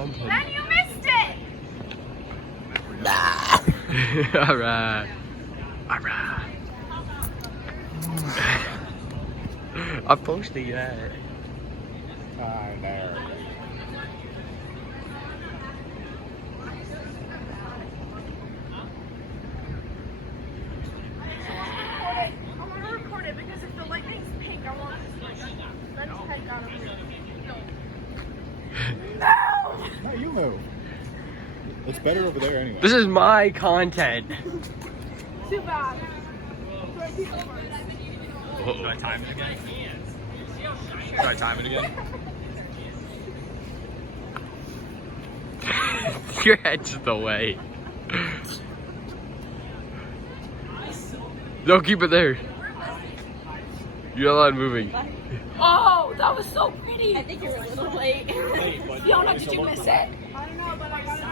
content. Then you missed it! Alright. Alright. I posted that. I know. I want to record it because if the lightning's pink, I want Let's head on over. No, you move. It's better over there anyway. This is my content. Too bad. Should I time it again? Should I time it again? Your head's the way. Don't keep it there. You're not allowed moving. Oh, that was so pretty. I think you're a little late. Wait, what? Fiona, did you miss it? I don't know, but I got it.